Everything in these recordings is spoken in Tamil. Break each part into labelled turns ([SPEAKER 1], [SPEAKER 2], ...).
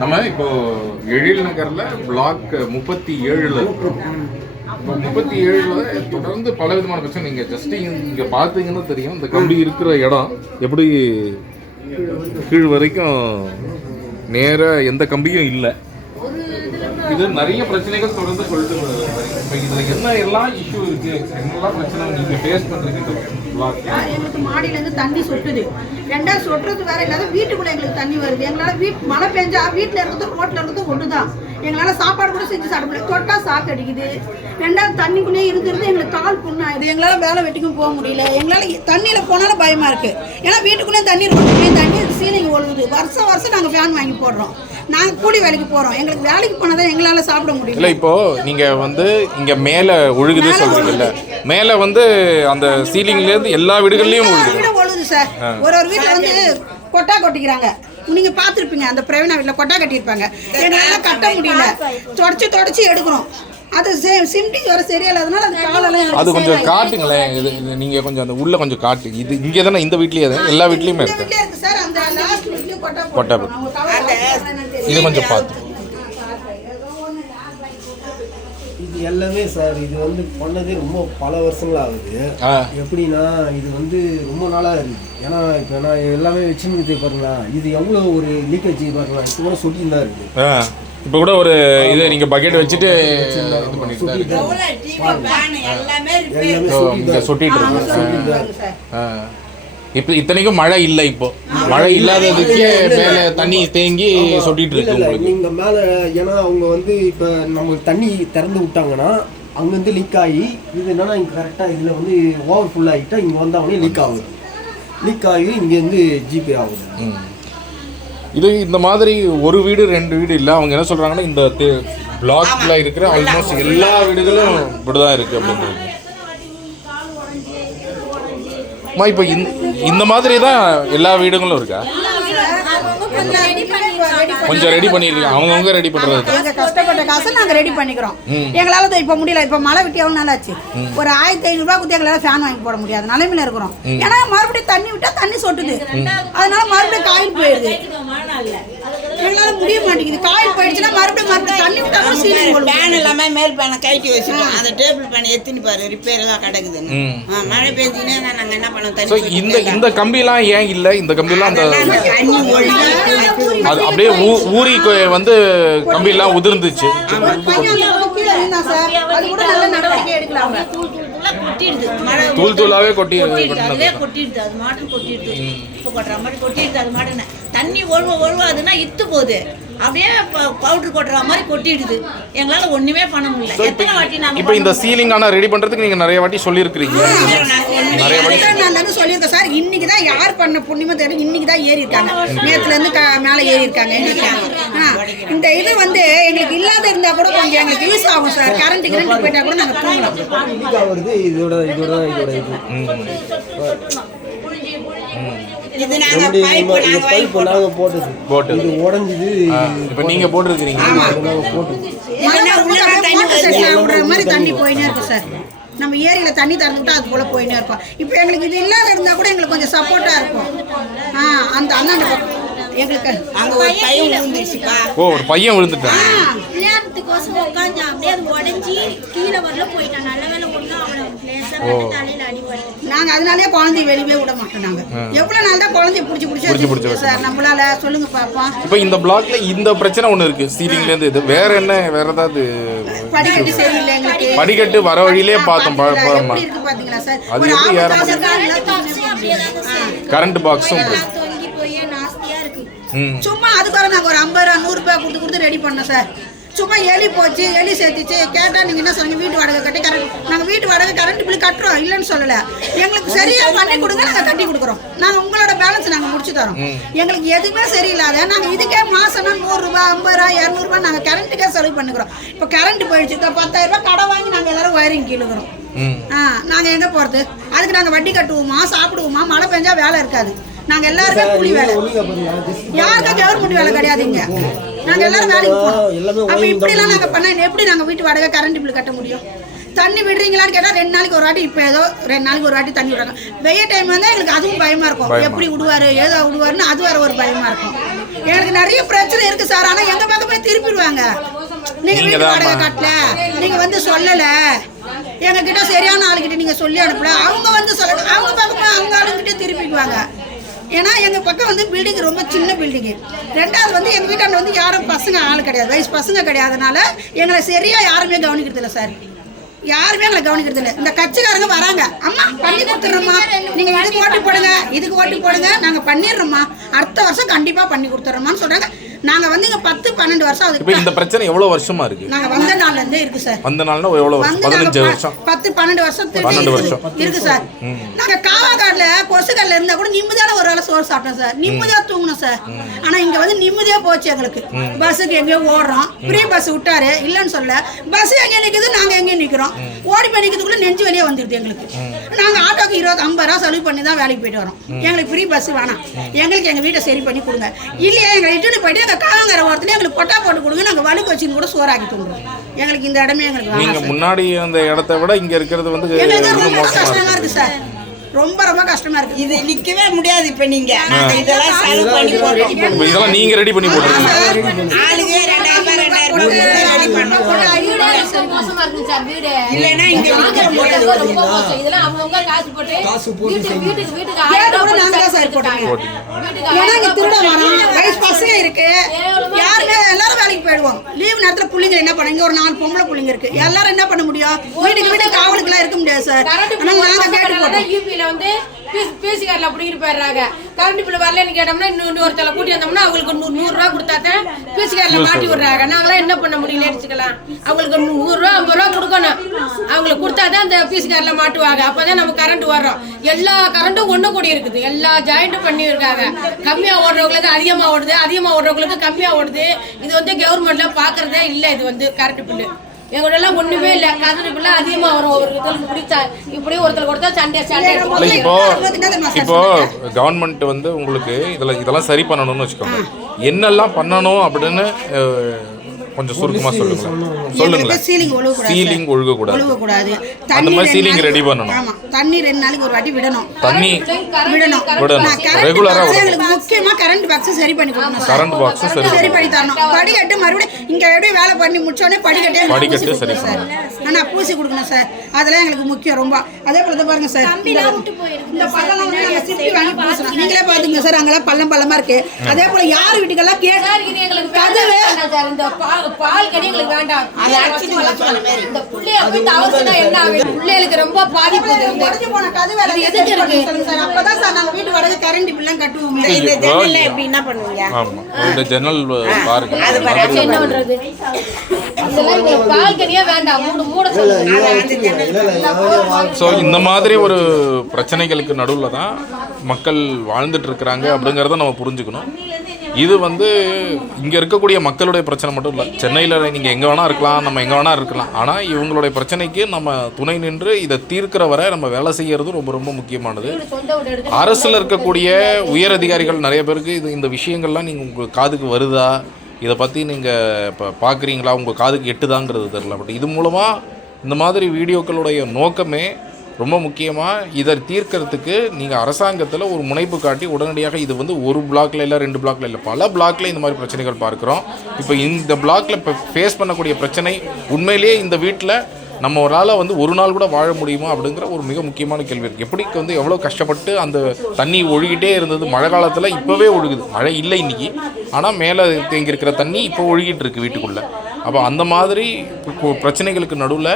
[SPEAKER 1] நம்ம இப்போ எழில் நகர்ல பிளாக் முப்பத்தி ஏழுல இப்போ முப்பத்தி ஏழுல தொடர்ந்து பல விதமான பிரச்சனை. நீங்க ஜஸ்ட் இங்க பாத்தீங்கன்னா தெரியும் இந்த கம்பி இருக்கிற இடம் எப்படி கீழ் வரைக்கும் நேராக எந்த கம்பியும் இல்லை. இது நிறைய பிரச்சனைகள் தொடர்ந்து சொல்லிட்டு இப்போ இதில் என்ன எல்லாம் இஷ்யூ இருக்கு? என்னெல்லாம் பிரச்சனை நீங்கள் ஃபேஸ் பண்ணுறீங்க இந்த
[SPEAKER 2] எங்களுக்கு மாடியில தண்ணி சொட்டுது? ரெண்டாவது சொட்டுறது வேற இல்லாத வீட்டுக்குள்ளே எங்களுக்கு தண்ணி வருது. எங்களால் வீட் மழை பெஞ்சா வீட்டுல இருக்கிறது ரோட்ல இருக்கிறது தான் எங்களால சாப்பாடு கூட செஞ்சு சாப்பிட முடியல. தொட்டா சாக்கு அடிக்குது. ரெண்டாவது தண்ணிக்குள்ளே இருக்கிறது எங்களுக்கு கால் புண்ணாயிடுது. எங்களால வேலை வெட்டிக்கும் போக முடியல. எங்களால தண்ணியில போனாலும் பயமா இருக்கு. ஏன்னா வீட்டுக்குள்ளே தண்ணி ரோட்டுக்குள்ளே தண்ணி சீலிங் ஒழுகுது. வருஷம் வருஷம் நாங்க ஃபேன் வாங்கி போடுறோம். நாங்க கூலி வேலைக்கு போறோம். எங்களுக்கு வேலைக்கு போனாதான் எங்களால சாப்பிட முடியல
[SPEAKER 1] இல்ல இப்போ நீங்க வந்து இங்க மேல ஒழுகுது சொல்றீங்கல்ல. மேல வந்து அந்த சீலிங்ல இருந்து எல்லா வீடுகள்லயும் ஒழுகுது.
[SPEAKER 2] ஒழுகுது சார். ஒரு ஒரு வீட்டுல வந்து கொட்டா கொட்டிக்கிறாங்க. நீங்க பார்த்திருப்பீங்க அந்த பிரவீனா வீட்டில் கொட்டா கட்டியிருப்பாங்க. எங்களால கட்ட முடியல. தொடச்சி தொடச்சி எடுக்கிறோம் அது சிம்டிங் வர சரியில்லாதனால அது காலெல்லாம்
[SPEAKER 1] அது கொஞ்சம். காட்டுங்களேன். இது இது நீங்க கொஞ்சம் அந்த உள்ள கொஞ்சம் காட்டு. இது இங்கே தானே இந்த வீட்லயே தான். எல்லா வீட்லயுமே இருக்கு
[SPEAKER 2] சார். அந்த லாஸ்ட் வீட்லயும் கொட்டா
[SPEAKER 1] கொட்டா. இது கொஞ்சம் பார்த்து
[SPEAKER 3] இது எல்லாமே சார் இது வந்து பண்ணது ரொம்ப பல வருஷங்கள் ஆகுது. எப்படின்னா இது வந்து ரொம்ப நாளாக இருக்குது ஏன்னா இப்போ நான் எல்லாமே வச்சுன்னு பாருங்களா இது எவ்வளோ ஒரு லீக்கேஜ் பாருங்களா இப்போ கூட சொட்டின்னு தான் இருக்குது
[SPEAKER 1] இப்போ கூட ஒரு இது நீங்க பக்கெட் வச்சுட்டு இது பண்ணிட்டு தான் இருக்கு.
[SPEAKER 3] எல்லாமே
[SPEAKER 1] சொட்டிட்டு இருக்கு. இப்போ இத்தனைக்கும் மழை இல்லை இப்போ. மழை இல்லாததுக்கே மேல தண்ணி தேங்கி சொட்டிட்டு இருக்கு உங்களுக்கு.
[SPEAKER 3] நீங்கள் மேலே ஏன்னா அவங்க வந்து இப்போ நமக்கு தண்ணி திறந்து விட்டாங்கன்னா அங்கேருந்து லீக் ஆகி இது என்னன்னா இங்கே கரெக்டாக இதில் வந்து ஓவர் ஃபுல் ஆகிட்டா இங்கே வந்தவொடனே லீக் ஆகுது. லீக் ஆகி இங்கேருந்து ஜிபே ஆகுது.
[SPEAKER 1] ம். இது இந்த மாதிரி ஒரு வீடு ரெண்டு வீடு இல்லை. அவங்க என்ன சொல்றாங்கன்னா இந்த பிளாக்ல இருக்கிற ஆல்மோஸ்ட் எல்லா வீடுகளும். இப்படிதான் இருக்கு அப்படின்றது அம்மா இப்போ இந்த இந்த மாதிரி தான் எல்லா வீடுகளும் இருக்கா?
[SPEAKER 2] கொஞ்சம்
[SPEAKER 1] ரெடி பண்ணிருக்கீங்க. அவங்கவுங்க ரெடி பண்றது
[SPEAKER 2] கஷ்டப்பட்ட காசை நாங்க ரெடி பண்ணிக்கிறோம். எங்களால இப்ப முடியல. இப்ப மழை விட்டு எவ்வளவு நாள் ஆச்சு? ஒரு ஆயிரத்தி ஐநூறு ரூபாய் கொடுத்து எங்களால ஃபேன் வாங்கி போட முடியாது. நிலைமையில இருக்கிறோம். ஏன்னா மறுபடியும் தண்ணி விட்டா தண்ணி சொட்டுது. அதனால மறுபடியும் காயில் போயிடுது. எங்களால முடிய மாட்டேங்குது. காயில் போயிடுச்சுன்னா மறுபடியும் மறுபடியும் தண்ணி விட்டா கூட சீலிங் போடுவோம்
[SPEAKER 4] பேன் எல்லாமே மேல் பேனை கழட்டி வச்சுட்டோம் அந்த டேபிள் பேனை எத்தின்னு பாரு ரிப்பேர் எல்லாம் கிடக்குதுன்னு. மழை பெஞ்சுனே தான் நாங்க என்ன பண்ணோம் தண்ணி
[SPEAKER 1] இந்த இந்த கம்பிலாம் ஏன் இல்லை? இந்த கம்பிலாம் அந்த அது அப்படியே ஊ- ஊறி கொ- வந்து கம்பிலாம் உதிர்ந்துச்சு.
[SPEAKER 4] தூள்
[SPEAKER 1] தூளாவே கொட்டி
[SPEAKER 4] கொட்டிடுது. அது மாட்டும் கொட்டிடுது. இப்போ கொட்டுற மாதிரி கொட்டிடுது. அது மாட்டுன்னு. தண்ணி ஒழுவ ஒழுவ அதுன்னா இத்து போகுது. அப்படியே பவுடர் கொட்டுற மாதிரி கொட்டிடுது. எங்களால ஒண்ணுமே பண்ண முடியல. எத்தனை வாட்டி நாங்க
[SPEAKER 1] இப்போ இந்த சீலிங் ஆனால் ரெடி பண்றதுக்கு நீங்க நிறைய வாட்டி சொல்லியிருக்கிறீங்க. நிறைய வாட்டி
[SPEAKER 2] நான் தானே சொல்லியிருக்கேன் சார். இன்னைக்கு தான் யார் பண்ண புண்ணியமோ தெரியல. இன்னைக்கு தான் ஏறி இருக்காங்க நேத்துல இருந்து க- மேலே ஏறி இருக்காங்க இந்த இது வந்து எங்களுக்கு இல்லாத இருந்தா கூட கொஞ்சம் எங்களுக்கு யூஸ் ஆகும் சார். கரண்ட் கரண்ட் போயிட்டா கூட நாங்க தூங்கலாம்.
[SPEAKER 3] இதோட இதோட இதோட இது.
[SPEAKER 4] இது நாங்க
[SPEAKER 3] ரெண்டு
[SPEAKER 4] பைப்
[SPEAKER 3] இந்த
[SPEAKER 4] நாங்க வாங்கி
[SPEAKER 3] பைப் நாங்கள் போட்டது.
[SPEAKER 1] போட்டது.
[SPEAKER 3] இது உடஞ்சிது.
[SPEAKER 1] இப்போ நீங்க போட்டிருக்கிறீங்க.
[SPEAKER 3] நாங்கள் போட்டது.
[SPEAKER 2] இல்லைன்னா உள்ள தண்ணி செட்டில் விடுற மாதிரி தண்ணி போயினே இருக்கும் சார். நம்ம ஏரியில தண்ணி திறந்துட்டா அது போல போயினே இருப்போம் இப்போ எங்களுக்கு இது இல்லாத இருந்தா கூட எங்களுக்கு கொஞ்சம் சப்போர்ட்டா இருக்கும். ஆ அந்த அண்ணன் எங்களுக்கு
[SPEAKER 4] அங்க ஒரு பையன் விழுந்துருச்சுப்பா.
[SPEAKER 1] ஓ ஒரு பையன் விழுந்துட்டான்
[SPEAKER 5] விளையாடுறதுக்கோசம் உட்காந்து அப்படியே அது உடஞ்சி கீழே வரல போயிட்டான். நல்ல வேலை ஒன்றும் அவனை லேசா மட்டும் தலையில அடிபட்டு.
[SPEAKER 2] நாங்க அதனாலயே குழந்தைய வெளியவே விட மாட்டோம் நாங்க. எவ்வளவு நாள் தான் குழந்தைய புடிச்சு புடிச்சு
[SPEAKER 1] புடிச்சு
[SPEAKER 2] சார்? நம்மளால சொல்லுங்க பாப்போம்.
[SPEAKER 1] இப்போ இந்த பிளாக்ல இந்த பிரச்சனை ஒன்று இருக்கு. சீலிங்ல இருந்து இது வேற என்ன வேற ஏதாவது
[SPEAKER 2] படிக்கட்டு சரியில்லை எங்களுக்கு.
[SPEAKER 1] படிக்கட்டு வர வழியிலே பார்த்தோம்
[SPEAKER 2] பாத்தீங்களா? சார்?
[SPEAKER 1] அது
[SPEAKER 2] ஒரு
[SPEAKER 1] எப்படி ஏற கரண்ட் பாக்ஸும்
[SPEAKER 5] எல்லாம் தொங்கி போய் நாஸ்தியா இருக்கு?
[SPEAKER 1] ம்.
[SPEAKER 2] சும்மா அதுக்காக நாங்க ஒரு ஐம்பது ரூபா நூறு ரூபாய் கொடுத்து கொடுத்து ரெடி பண்ணோம் சார். சும்மா எலி போச்சு எலி சேர்த்துச்சு. கேட்டா நீங்க என்ன சொன்னீங்க? வீட்டு வாடகை கட்டி கரண்ட் நாங்க வீட்டு வாடகை கரண்ட் பில் கட்டுறோம். இல்லைன்னு சொல்லல. எங்களுக்கு சரியா பண்ணி கொடுங்க நாங்க கட்டி கொடுக்குறோம். நாங்க உங்களோட பேலன்ஸ் நாங்க முடிச்சு தரோம். எங்களுக்கு எதுவுமே சரியில்லாத நாங்க இதுக்கே மாசம்னா நூறு ரூபாய் ஐம்பது ரூபாய் இரநூறு ரூபாய் நாங்க கரண்ட்டுக்கே செலவு பண்ணிக்கிறோம். இப்போ கரண்ட் போயிடுச்சு. இப்போ பத்தாயிரம் ரூபாய் கடை வாங்கி நாங்க எல்லாரும் ஒயரிங் கீழுகிறோம்.
[SPEAKER 1] ம்.
[SPEAKER 2] ஆ நாங்க எங்க போறது? அதுக்கு நாங்க வட்டி கட்டுவோமா சாப்பிடுவோமா? மழை பெஞ்சா வேலை இருக்காது. நாங்க எல்லாருமே கூலி வேலை. யாருக்கும் கவர்மெண்ட் வேலை கிடையாதுங்க. நாங்க எல்லாரும் வேலைக்கு போனோம்
[SPEAKER 3] எல்லாமே
[SPEAKER 2] அப்ப இப்படி எல்லாம் நாங்க பண்ணா எப்படி நாங்க வீட்டு வாடகை கரண்ட் பில் கட்ட முடியும்? தண்ணி விடுறீங்களான்னு கேட்டா ரெண்டு நாளைக்கு ஒரு வாட்டி இப்ப ஏதோ ரெண்டு நாளைக்கு ஒரு வாட்டி தண்ணி விடுறாங்க. வெய்ய டைம் வந்தா எங்களுக்கு அதுவும் பயமா இருக்கும். எப்படி விடுவாரு ஏதோ விடுவாருன்னு அது வேற ஒரு பயமா இருக்கும். எனக்கு நிறைய பிரச்சனை இருக்கு சார். ஆனா எங்க பக்கமே திருப்பிடுவாங்க. நீங்க வீட்டு வாடகை கட்டல. நீங்க வந்து சொல்லல. எங்க கிட்ட சரியான ஆளுகிட்ட நீங்க சொல்லி அனுப்பல. அவங்க வந்து சொல்லணும். அவங்க பக்கமா அவங்க ஆளுகிட்ட திருப்பிக்குவாங்க ஏன்னா எங்க பக்கம் வந்து பில்டிங் ரொம்ப சின்ன பில்டிங் ரெண்டாவது வந்து எங்க வீட்டாண்ட வந்து யாரும் பசங்க ஆள் கிடையாது. வயசு பசங்க கிடையாதுனால எங்களை சரியா யாருமே கவனிக்கிறது இல்லை சார் யாருமே எங்களை கவனிக்கிறது இல்லை. இந்த கட்சிக்காரங்க வராங்க. அம்மா பண்ணி கொடுத்துட்றோம்மா. நீங்க இதுக்கு ஓட்டு போடுங்க இதுக்கு ஓட்டு போடுங்க. நாங்க பண்ணிடுறோம்மா. அடுத்த வருஷம் கண்டிப்பா பண்ணி கொடுத்துட்றோமான்னு சொல்றாங்க. நாங்க வந்து இங்க பத்து பன்னெண்டு வருஷம் ஆகுது
[SPEAKER 1] இந்த பிரச்சனை எவ்வளோ வருஷமா இருக்கு?
[SPEAKER 2] நாங்க வந்த நாள்ல இருந்தே இருக்கு சார்
[SPEAKER 1] வந்த நாள்னா எவ்வளோ வருஷம்? பதினஞ்சு வருஷம்.
[SPEAKER 2] பத்து பன்னெண்டு வருஷம்
[SPEAKER 1] பன்னெண்டு. வருஷம்.
[SPEAKER 2] இருக்கு சார் நாங்க காவாக்காடுல கொசுக்கல்ல இருந்தா கூட வேளை சோறு சாப்பிட்டோம் சார். நிம்மதியா தூங்கணும் சார். ஆனா இங்க வந்து நிம்மதியா போச்சு எங்களுக்கு. பஸ்ஸுக்கு எங்கேயோ ஓடுறோம். ஃப்ரீ பஸ் விட்டாரு. இல்லைன்னு சொல்ல பஸ் எங்க நிக்குது? நாங்க எங்க நிக்கிறோம்? ஓடி போய் நிக்கிறதுக்குள்ள நெஞ்சு வெளியே வந்துருது எங்களுக்கு. நாங்க ஆட்டோக்கு இருபது ஐம்பது ரூபா செலவு பண்ணி தான் வேலைக்கு போயிட்டு வரோம். எங்களுக்கு ஃப்ரீ பஸ் வேணாம். எங்களுக்கு எங்க வீட்டை சரி பண்ணி கொடுங்க. இல்லையா எங்களை இட்டுன்னு போயிட்டு எங்க காவங்கர ஓரத்துல எங்களுக்கு பொட்டா போட்டு கொடுங்க. நாங்க வலுக்கு வச்சுன்னு கூட சோறாக்கி தூங்குறோம். எங்களுக்கு இந்த இடமே எங்களுக்கு.
[SPEAKER 1] முன்னாடி அந்த இடத்த விட இங்க இருக்கிறது வந்து ரொம்ப
[SPEAKER 2] கஷ்டமா
[SPEAKER 1] இருக்கு
[SPEAKER 2] சார். ரொம்ப ரொம்ப கஷ்டமா இருக்கு.
[SPEAKER 6] இது நிக்கவே முடியாது இப்ப நீங்க. இதெல்லாம் செலவு பண்ணி போடுறோம்
[SPEAKER 1] இப்போ இதெல்லாம் நீங்க ரெடி பண்ணி போட்டுருக்கீங்க.
[SPEAKER 6] ஆளுங்க ரெண்டாயிரம் ரெண்டாயிரம் ரெடி பண்ணோம்.
[SPEAKER 7] மோசமா இருக்கு சார் வீடு.
[SPEAKER 6] இல்லைன்னா இங்க
[SPEAKER 7] ரொம்ப மோசம். இதெல்லாம் அவங்கவங்க காசு போட்டு
[SPEAKER 3] காசு போட்டு
[SPEAKER 7] வீட்டுக்கு வீட்டுக்கு வீட்டுக்கு
[SPEAKER 2] கேட்டு
[SPEAKER 7] ஆயிரம்
[SPEAKER 2] கூட நாங்க தான் சார்
[SPEAKER 7] வீட்டுக்கு
[SPEAKER 2] ஏன்னா
[SPEAKER 7] ஆயிரம்
[SPEAKER 2] இங்க
[SPEAKER 7] ரூபாய்
[SPEAKER 2] திருட வரோம்
[SPEAKER 7] கொடுத்தாங்க.
[SPEAKER 2] வயசு பசங்க இருக்கு. யாருமே எல்லாரும் வேலைக்கு போயிடுவோம் லீவ் நேரத்துல புள்ளைங்க என்ன பண்ண? இங்க ஒரு நாலு பொம்பளை புள்ளைங்க இருக்கு. எல்லாரும் என்ன பண்ண முடியும்? வீட்டுக்கு வீட்டுக்கு காவலுக்கு எல்லாம் இருக்க முடியாது சார் ஆனா நாங்க கேட்டு போட்டோம்.
[SPEAKER 7] யூபியில வந்து பிசி கார்டில் அப்படிங்கிட்டு போயிடுறாங்க. கரண்ட் பில் வரலன்னு கேட்டோம்னா இன்னும் இன்னொருத்தல கூட்டி வந்தோம்னா அவங்களுக்கு நூறு நூறுரூவா கொடுத்தா தான் பிசி கார்டில் மாட்டி விடுறாங்க. நாங்களாம் என்ன பண்ண முடியல அடிச்சுக்கலாம் அவங்களுக்கு நூறுரூவா ஐம்பது ரூபா கொடுக்கணும். அவங்களுக்கு கொடுத்தா தான் அந்த கார்டில் மாட்டுவாங்க. அப்போ தான் நம்ம கரண்ட் வரும் எல்லா கரண்ட்டும் ஒன்று கூடி இருக்குது. எல்லா ஜாயிண்ட்டும் பண்ணி இருக்காங்க கம்மியாக ஓடுறவங்களுக்கு அதிகமாக ஓடுது. அதிகமாக ஓடுறவங்களுக்கு கம்மியாக ஓடுது. இது வந்து கவர்மெண்ட்ல பார்க்கறதே இல்லை. இது வந்து கரண்ட் பில்லு எங்களோடலாம் ஒண்ணுமே இல்ல. கரண்ட் பில்லு அதிகமா வரும். ஒருத்தருக்கு இப்படி ச- இப்படி ஒருத்தர் கொடுத்தா சண்டே சண்டே.
[SPEAKER 1] இப்போ இப்போ கவர்மெண்ட் வந்து உங்களுக்கு இதில் இதெல்லாம் சரி பண்ணணும்னு வச்சுக்கோங்க. என்னெல்லாம் பண்ணணும் அப்படின்னு கொஞ்சம் சுருக்கமாக சொல்லுங்களேன்.
[SPEAKER 2] எங்களுக்கு
[SPEAKER 1] சொல்லுங்களேன்.
[SPEAKER 2] சீலிங் ஒழுகக்கூடாது
[SPEAKER 1] சீலிங் ஒழுகக்கூடாது.
[SPEAKER 2] ஒழுகக்கூடாது.
[SPEAKER 1] அந்த மாதிரி
[SPEAKER 2] நாளைக்கு-
[SPEAKER 1] ready பண்ணணும்.
[SPEAKER 2] ஆமா. தண்ணி ரெண்டு நாளைக்கு ஒரு வாட்டி விடணும்.
[SPEAKER 1] தண்ணி
[SPEAKER 2] விடணும்.
[SPEAKER 1] விடணும்.
[SPEAKER 2] box
[SPEAKER 1] விடணும்.
[SPEAKER 2] எங்களுக்கு முக்கியமா கரண்ட் பாக்ஸ் சரி பண்ணி கொடுக்கணும் சார்.
[SPEAKER 1] கரண்ட் பாக்ஸ் சரி
[SPEAKER 2] சரி பண்ணி தரணும். படிக்கட்டு மறுபடியும் இங்க எப்படி வேலை பண்ணி முடிச்சோடனே படிக்கட்டே எங்களுக்கு
[SPEAKER 1] படிக்கட்டு
[SPEAKER 2] பூசி
[SPEAKER 1] சரி
[SPEAKER 2] கொடுக்கணும் சார். ஆனா பூசி கொடுக்கணும் சார். அதெல்லாம் எங்களுக்கு முக்கியம் ரொம்ப. அதே போல பாருங்க சார். இந்த பள்ளம் வந்து நாங்க சிப்பி வாங்கி பூசணும். நீங்களே பாத்துங்க சார். அங்கெல்லாம் பள்ளம் பள்ளமா இருக்கு. அதே போல யார் வீட்டுக்கெல்லாம் கேட்டு கதவு
[SPEAKER 7] பால் எங்களுக்கு வேண்டாம்.
[SPEAKER 6] அதை அடிச்சுட்டு வளர்க்கலாம்.
[SPEAKER 7] இந்த புள்ளைய போய் தவறுச்சுன்னா என்ன ஆகும் பிள்ளைகளுக்கு ரொம்ப பாதிப்பு.
[SPEAKER 2] உடஞ்சு போன கதவு
[SPEAKER 7] இது எதுக்கு இருக்கு?
[SPEAKER 2] அப்பதான் சார் நாங்க வீட்டு வாடகை கரண்ட் பில்லாம் கட்டுவோம்.
[SPEAKER 6] இந்த ஜன்னல்ல எப்படி என்ன பண்ணுவீங்க?
[SPEAKER 1] இந்த ஜன்னல் பாருங்க.
[SPEAKER 6] அது பாரு.
[SPEAKER 7] என்ன பண்றது?
[SPEAKER 1] ஸோ இந்த மாதிரி ஒரு பிரச்சனைகளுக்கு நடுவில் தான் மக்கள் வாழ்ந்துட்டு இருக்கிறாங்க அப்படிங்கிறத நம்ம புரிஞ்சுக்கணும். இது வந்து இங்கே இருக்கக்கூடிய மக்களுடைய பிரச்சனை மட்டும் இல்லை. சென்னையில் நீங்கள் எங்கே வேணால் இருக்கலாம் நம்ம எங்கே வேணால் இருக்கலாம். ஆனால் இவங்களுடைய பிரச்சனைக்கு நம்ம துணை நின்று இதை தீர்க்கிற வரை நம்ம வேலை செய்கிறது ரொம்ப ரொம்ப முக்கியமானது. அரசில் இருக்கக்கூடிய உயர் அதிகாரிகள் நிறைய பேருக்கு இது இந்த விஷயங்கள்லாம் நீங்கள் உங்கள் காதுக்கு வருதா? இதை பற்றி நீங்கள் இப்போ பார்க்குறீங்களா உங்கள் காதுக்கு எட்டுதாங்கிறது தெரில பட் இது மூலமாக இந்த மாதிரி வீடியோக்களுடைய நோக்கமே ரொம்ப முக்கியமாக இதை தீர்க்கறதுக்கு நீங்கள் அரசாங்கத்தில் ஒரு முனைப்பு காட்டி உடனடியாக இது வந்து ஒரு பிளாக்ல இல்லை ரெண்டு பிளாக்ல இல்லை. பல பிளாக்ல இந்த மாதிரி பிரச்சனைகள் பார்க்குறோம். இப்போ இந்த பிளாக்ல இப்போ ஃபேஸ் பண்ணக்கூடிய பிரச்சனை உண்மையிலேயே இந்த வீட்டில் நம்ம ஒரு வந்து ஒரு நாள் கூட வாழ முடியுமா அப்படிங்கிற ஒரு மிக முக்கியமான கேள்வி இருக்குது எப்படி வந்து எவ்வளோ கஷ்டப்பட்டு அந்த தண்ணி ஒழுகிட்டே இருந்தது? மழை காலத்தில் இப்போவே ஒழுகுது. மழை இல்லை இன்னைக்கு. ஆனால் மேலே தேங்கியிருக்கிற தண்ணி இப்போ ஒழுகிட்டு இருக்கு வீட்டுக்குள்ளே. அப்போ அந்த மாதிரி பிரச்சனைகளுக்கு நடுவில்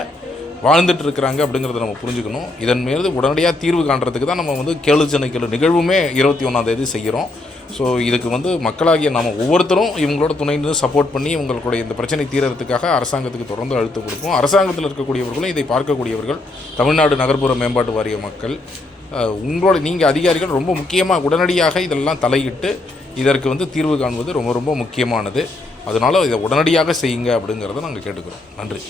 [SPEAKER 1] வாழ்ந்துட்டு இருக்கிறாங்க அப்படிங்கிறத நம்ம புரிஞ்சுக்கணும். இதன் மீது உடனடியாக தீர்வு காண்றதுக்கு தான் நம்ம வந்து கேளு சென்னை கேளு நிகழ்வுமே இருபத்தி ஒன்றாம் தேதி செய்கிறோம் ஸோ இதுக்கு வந்து மக்களாகிய நம்ம ஒவ்வொருத்தரும் இவங்களோட துணைந்து சப்போர்ட் பண்ணி இவங்களுடைய இந்த பிரச்சனை தீரத்துக்காக அரசாங்கத்துக்கு தொடர்ந்து அழுத்தம் கொடுப்போம். அரசாங்கத்தில் இருக்கக்கூடியவர்களும் இதை பார்க்கக்கூடியவர்கள். தமிழ்நாடு நகர்ப்புற மேம்பாட்டு வாரிய மக்கள் உங்களோட நீங்கள் அதிகாரிகள் ரொம்ப முக்கியமாக உடனடியாக இதெல்லாம் தலையிட்டு இதற்கு வந்து தீர்வு காண்பது ரொம்ப ரொம்ப முக்கியமானது. அதனால் இதை உடனடியாக செய்யுங்க அப்படிங்கிறத நாங்கள் கேட்டுக்கிறோம். நன்றி.